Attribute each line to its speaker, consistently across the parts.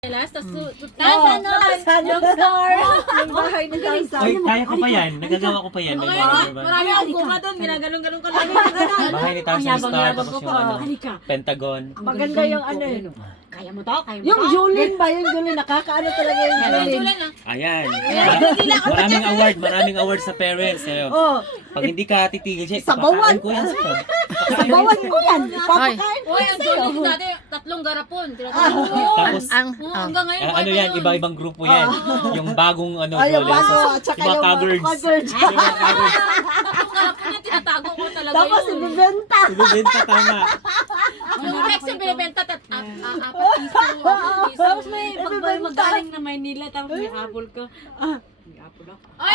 Speaker 1: Last, tas
Speaker 2: Yung store. Yung bahay ng Kansan.
Speaker 3: Ay, kaya ko pa yan. Nagagawa ko pa yan.
Speaker 1: marami akong kuha doon, ginaganon-ganon ka lang.
Speaker 3: Bahay ni Tarzan Star, tapos yung ano, Pentagon.
Speaker 2: Maganda yung ano eh.
Speaker 1: Kaya mo to? Kaya mo
Speaker 2: Yung Julin ba? Yung Julin. Nakakaano talaga yung Julin.
Speaker 3: Ayan. Maraming award sa parents. Ayun.
Speaker 2: Oh,
Speaker 3: Pag hindi ka titigil siya,
Speaker 2: Sabawan.
Speaker 3: ipapakain ko yan sa'yo.
Speaker 2: sabawan ko yan. Papakain ko
Speaker 1: Uy, ang
Speaker 2: sa'yo.
Speaker 1: Jolene dati, 3 garapon. Tinatawag ko yun.
Speaker 3: Tapos,
Speaker 1: Hanggang ngayon,
Speaker 3: ano yan, iba-ibang grupo yan. Yung bagong ano,
Speaker 2: Ay, yung
Speaker 3: Jolene.
Speaker 2: bago.
Speaker 3: Si
Speaker 2: At saka
Speaker 3: mga
Speaker 2: yung
Speaker 3: caggards.
Speaker 2: caggards.
Speaker 3: Si mga caggards.
Speaker 1: 3 garapon yan, tinatago ko talaga
Speaker 2: Tapos
Speaker 1: yun.
Speaker 2: ibibenta.
Speaker 3: Sinubenta, tama.
Speaker 1: Yung next yung binibenta, 4 piso.
Speaker 4: Tapos may magaling na Maynila, tapos may apple ka. May apple ako.
Speaker 1: Ay,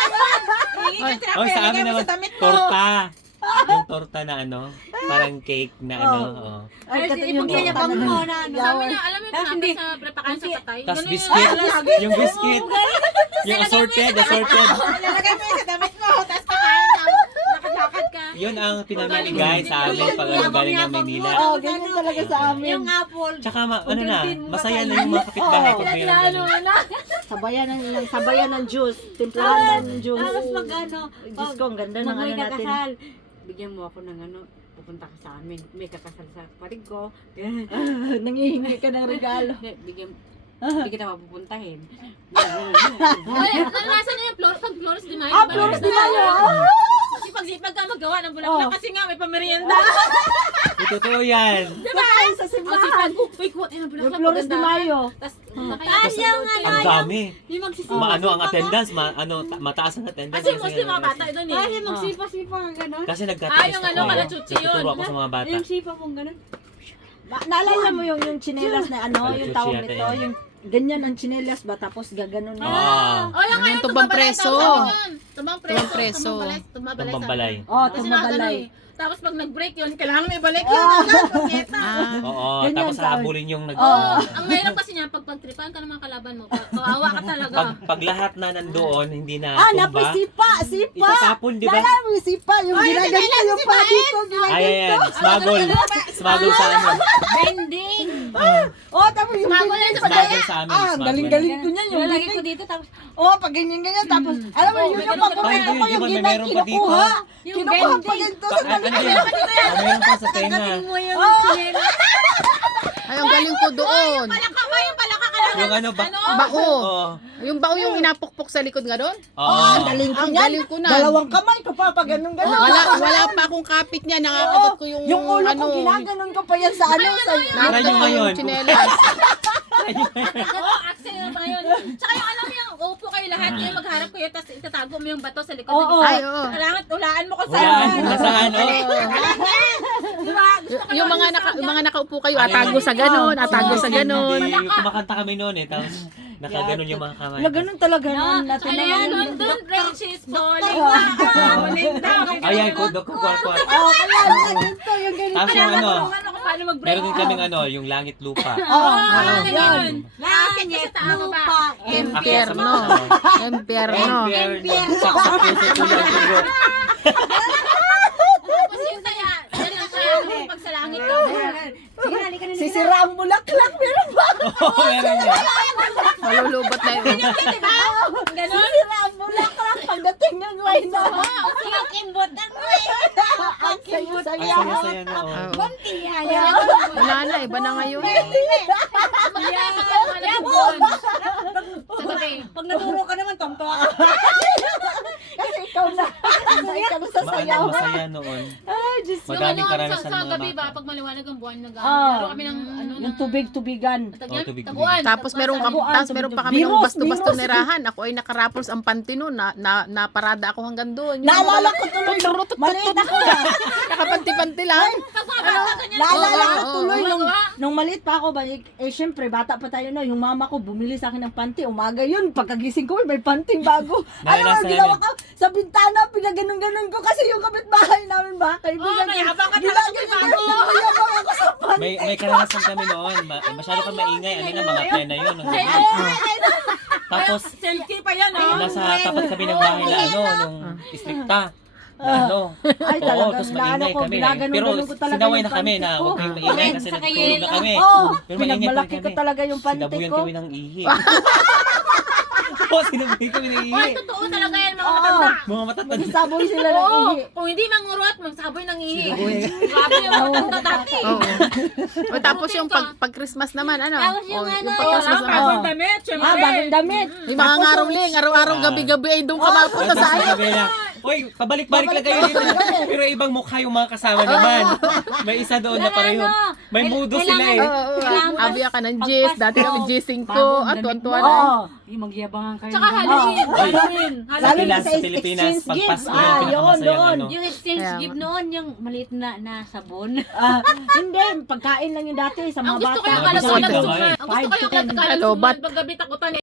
Speaker 3: Oh, sa amin naman, torta. Yung torta na ano, parang cake na ano. Oh.
Speaker 2: Ay,
Speaker 4: Ay,
Speaker 2: kata yung
Speaker 4: ipagyayabang
Speaker 2: torta
Speaker 4: mo
Speaker 2: na
Speaker 4: na ano.
Speaker 1: sa amin na, alam mo yung
Speaker 4: Tapos
Speaker 1: tinapay
Speaker 4: hindi.
Speaker 1: sa prepakan sa patay.
Speaker 3: Tapos
Speaker 1: Ganun
Speaker 3: biscuit,
Speaker 1: yung-
Speaker 3: yung biscuit. Yung assorted.
Speaker 1: Lalagay mo yung sa damit mo, tapos kakain ka. Lakad-lakad ka.
Speaker 3: Yun ang pinamimigay sa amin pag ano, galing ng Maynila.
Speaker 2: Oh, ganyan talaga sa amin.
Speaker 4: Yung apple.
Speaker 3: Tsaka ano na, masaya na yung mga kapitbahay pag mayroon ganun.
Speaker 2: Sabayan ng juice. Timplahan ng juice.
Speaker 4: Tapos pag ano,
Speaker 2: Diyos ko, ang ganda ng
Speaker 4: pag
Speaker 2: ano
Speaker 4: may
Speaker 2: natin.
Speaker 4: kakasal, bigyan mo ako ng ano, pupunta ka sa amin. May kakasal sa kapatid ko.
Speaker 2: Nangihingi ka ng regalo.
Speaker 4: Bigyan, hindi kita mapupuntahin.
Speaker 1: Ay, naranasan niyo yung pag Flores de Mayo.
Speaker 2: Flores de Mayo.
Speaker 1: Sipag-sipag ka magawa ng bulaklak kasi nga may pamerienda.
Speaker 3: Totoo yan.
Speaker 2: Kakain sa
Speaker 1: O
Speaker 2: simbahan.
Speaker 1: sipag, uy, kuha tayo ng
Speaker 2: Yung
Speaker 1: bulaklak.
Speaker 2: Flores de Mayo.
Speaker 1: Tapos,
Speaker 3: Ang dami.
Speaker 4: Yung magsisipa.
Speaker 3: Ano ang attendance, mataas ang attendance.
Speaker 1: kasi Muslim mga bata doon eh.
Speaker 4: Ay, yung magsipa-sipa ka gano'n.
Speaker 3: Kasi nagkatapos
Speaker 1: yung ano, kalachuchi yun.
Speaker 3: Nagtuturo ako sa mga bata.
Speaker 4: Yung sipa mong gano'n.
Speaker 2: Naalala mo yung chinelas na ano, yung
Speaker 3: Chuchi
Speaker 2: tawag
Speaker 3: yata
Speaker 2: nito,
Speaker 3: yan.
Speaker 2: yung ganyan ang chinelas ba, tapos gaganon na.
Speaker 1: O, yung ngayon,
Speaker 5: Tumbang preso.
Speaker 1: Tumbang
Speaker 5: Tumbang
Speaker 1: preso.
Speaker 5: preso.
Speaker 1: Tumbabalay.
Speaker 2: Oh,
Speaker 1: Kasi
Speaker 2: tumabalay.
Speaker 1: tapos pag nag-break yun, kailangan may balik yun. Agad, punyeta.
Speaker 3: Oo,
Speaker 2: Ganyan
Speaker 3: tapos
Speaker 2: sa amin.
Speaker 3: habulin yung nag...
Speaker 1: Ang mahirap kasi niya, pag pagtripan ka ng mga kalaban mo, kawawa ka talaga.
Speaker 3: Pag lahat na nandoon, hindi na
Speaker 2: Ah,
Speaker 3: tumba,
Speaker 2: napisipa, sipa.
Speaker 3: itatapon, di ba?
Speaker 2: Naalala mo yung sipa, yung ginaganito yung pati ko,
Speaker 3: Ay, smuggle. Smuggle sa amin.
Speaker 4: Bending!
Speaker 2: Oh, tapos yung
Speaker 1: Smuggle yan sa
Speaker 3: Smuggle sa amin.
Speaker 2: Ah,
Speaker 3: smuggle.
Speaker 2: galing-galing ko niyan yung
Speaker 4: Lalagay ko
Speaker 2: bibig.
Speaker 4: dito, tapos
Speaker 2: Oh, pag ganyan-ganyan, tapos, alam mo, yun yung paborito ko, yung kinukuha.
Speaker 4: Yung
Speaker 2: Kinukuha pa
Speaker 4: bending.
Speaker 2: ganito sa
Speaker 3: Ano yun? Meron pa sa tenga.
Speaker 4: mo yung
Speaker 2: Oh.
Speaker 4: chinelas.
Speaker 5: Ay, ang galing ko doon.
Speaker 1: Palaka ba yung palaka ka lang?
Speaker 3: Yung ano ba?
Speaker 5: Bao.
Speaker 3: Oo.
Speaker 5: Yung bao yung inapukpok sa likod nga doon.
Speaker 3: Oo.
Speaker 2: Ang galing ko
Speaker 5: Ang
Speaker 2: niyan.
Speaker 5: galing ko na.
Speaker 2: Dalawang kamay ko pa, pag ganun-ganun.
Speaker 5: Wala pa akong kapit niya. Nakakagat ko yung
Speaker 2: Yung ulo
Speaker 5: ano.
Speaker 2: ko, ginaganon ko pa yan sa ano, sa...
Speaker 3: Tara nyo ngayon.
Speaker 5: Yung chinelas.
Speaker 1: Oo, Axel na pa yun. Tsaka yung alam mo yung upo kayo lahat, kayo magharap kayo, tapos itatago mo yung bato sa likod.
Speaker 2: Oo.
Speaker 5: Ay, oo.
Speaker 1: Kailangan ulaan mo kung
Speaker 3: Wala,
Speaker 1: saan.
Speaker 3: nasaan, oh.
Speaker 1: Diba?
Speaker 5: Yung mga nakaupo kayo, atago sa ganon, atago sa ganon.
Speaker 3: Hindi, kumakanta kami noon eh. Tapos nakaganon yung mga kamay.
Speaker 2: Na ganun talaga nun natin.
Speaker 1: Ano yan? Doon, Frenchies, falling down.
Speaker 3: Ayan, kukwat.
Speaker 2: Oh, kaya ganito, yung ganito.
Speaker 3: Tapos yung ano,
Speaker 1: Ano kung paano mag-break.
Speaker 3: meron din kaming ano, yung langit lupa.
Speaker 2: Oo.
Speaker 1: Ano yun?
Speaker 2: Yun.
Speaker 1: Langit sa tama ba?
Speaker 5: Impyerno. Impyerno.
Speaker 3: Saksak po sa tulang dugo.
Speaker 1: Kasi yung taya, yan ang kaya pag sa langit ka.
Speaker 4: Sige, halika na.
Speaker 2: Sisira ang bulaklak, meron ba?
Speaker 3: Oo, meron yan.
Speaker 5: Malulubat na yun.
Speaker 1: Diba? Ganon?
Speaker 2: Sisira ang bulaklak pagdating ng wine.
Speaker 4: Sige, kimbot ang
Speaker 2: Ang saya-saya.
Speaker 3: Ang saya-saya noon.
Speaker 5: Wala na, iba na ngayon.
Speaker 1: Sa gabi.
Speaker 4: Pag naturo ka naman, tomto ako.
Speaker 2: Kasi ikaw na. Ikaw na sa sayaw.
Speaker 3: Masaya noon.
Speaker 2: Ay, Diyos ko.
Speaker 3: Madaming karanasan
Speaker 1: sa
Speaker 3: ng mga
Speaker 1: gabi
Speaker 3: bata.
Speaker 1: ba, pag maliwanag ang buwan,
Speaker 2: Ah.
Speaker 1: nag-aaral kami ng ano
Speaker 2: Yung tubig-tubigan.
Speaker 3: Oh, tubig.
Speaker 1: taguan.
Speaker 5: Tapos meron pa kami ng basto-bastonerahan. Ako ay nakarapols ang pantino na parada ako hanggang doon. Yung
Speaker 2: Naalala ko tuloy. Maliit ako.
Speaker 5: nakapanti-panti lang.
Speaker 2: Naalala ko
Speaker 5: Oo,
Speaker 2: tuloy
Speaker 1: oo.
Speaker 2: nung maliit pa ako, syempre bata pa tayo no, yung mama ko bumili sa akin ng panty, umaga yun, pagkagising ko may panting bago. Ano
Speaker 3: Naranasan
Speaker 2: ang ginawa
Speaker 3: namin.
Speaker 2: ko? Sa bintana, pinaganon-ganon ko kasi yung kapitbahay namin ba? Kaibigan
Speaker 1: may habang ka talaga may bago.
Speaker 2: Ginagawa ako sa panty.
Speaker 3: May karanasan kami noon. Masyado pa maingay. Ano na, mga plena yun. Ang gabi. Tapos,
Speaker 1: Selfie pa yan, oh.
Speaker 3: nasa tapat kami ng bahay na ano, nung distrikta. ano.
Speaker 2: Ay,
Speaker 3: Oo,
Speaker 2: talagang
Speaker 3: tapos
Speaker 2: inaano
Speaker 3: maingay
Speaker 2: ko,
Speaker 3: kami.
Speaker 2: ginaganon
Speaker 3: Pero
Speaker 2: ko talaga
Speaker 3: sinaway
Speaker 2: yung
Speaker 3: na kami
Speaker 2: panty
Speaker 3: na
Speaker 2: ko.
Speaker 3: huwag kayong maingay kasi
Speaker 1: Sa
Speaker 3: natutulog na kami.
Speaker 2: Oo,
Speaker 3: Pero maingay pa rin
Speaker 2: pinagmalaki ko
Speaker 3: kami.
Speaker 2: talaga yung panty
Speaker 3: Sinabuyan
Speaker 2: ko.
Speaker 3: kami ng ihi. Oo, sinabuyan kami ng ihi.
Speaker 1: Ay, totoo talaga yan mga
Speaker 2: Oo.
Speaker 1: matanda.
Speaker 3: Mga matatanda.
Speaker 2: Nagsasaboy sila ng
Speaker 1: Oo,
Speaker 2: ihi.
Speaker 1: kung hindi mangurot, magsaboy ng ihi.
Speaker 3: Sinabuyan.
Speaker 1: Grabe yung mga matanda dati.
Speaker 5: Oo. O tapos yung pag Christmas naman, ano?
Speaker 1: Tapos yung
Speaker 5: O,
Speaker 1: ano,
Speaker 5: pag Christmas
Speaker 1: yung
Speaker 5: naman.
Speaker 1: bagong damit, syempre.
Speaker 2: Bagong damit.
Speaker 5: Yung mga ngaruling, araw-araw, gabi-gabi ay doon ka mapunta sa ayo.
Speaker 3: Sabi na, uy, pabalik-balik lang kayo dito. Pero ibang mukha yung mga kasama naman. May isa doon na pareho. May mudo sila eh.
Speaker 5: Oo, abiya ka ng Jis. Dati kami G5. At tuwan-tuwa na.
Speaker 2: Oo.
Speaker 4: Yung magyabangan kayo.
Speaker 1: Tsaka Halloween.
Speaker 3: Ay.
Speaker 1: Halloween.
Speaker 2: Lalo
Speaker 1: Halloween.
Speaker 2: na sa
Speaker 3: Sa Pilipinas,
Speaker 2: exchange
Speaker 3: pag
Speaker 2: gifts.
Speaker 3: Pasko yung
Speaker 2: Yun,
Speaker 3: pinakamasayang
Speaker 2: doon.
Speaker 3: ano.
Speaker 4: Yung exchange
Speaker 5: Kaya
Speaker 4: gift
Speaker 5: nga.
Speaker 4: noon, yung maliit na sabon.
Speaker 2: Hindi, pagkain lang yung dati sa mga
Speaker 1: Ang gusto ko
Speaker 2: bata.
Speaker 1: yung
Speaker 3: Mga
Speaker 1: kalagyan ng
Speaker 3: biscuit
Speaker 1: duman.
Speaker 3: naman.
Speaker 1: Ang gusto ko yung kalagyan ng
Speaker 5: Kalobat.
Speaker 1: duman. Paggabi takutan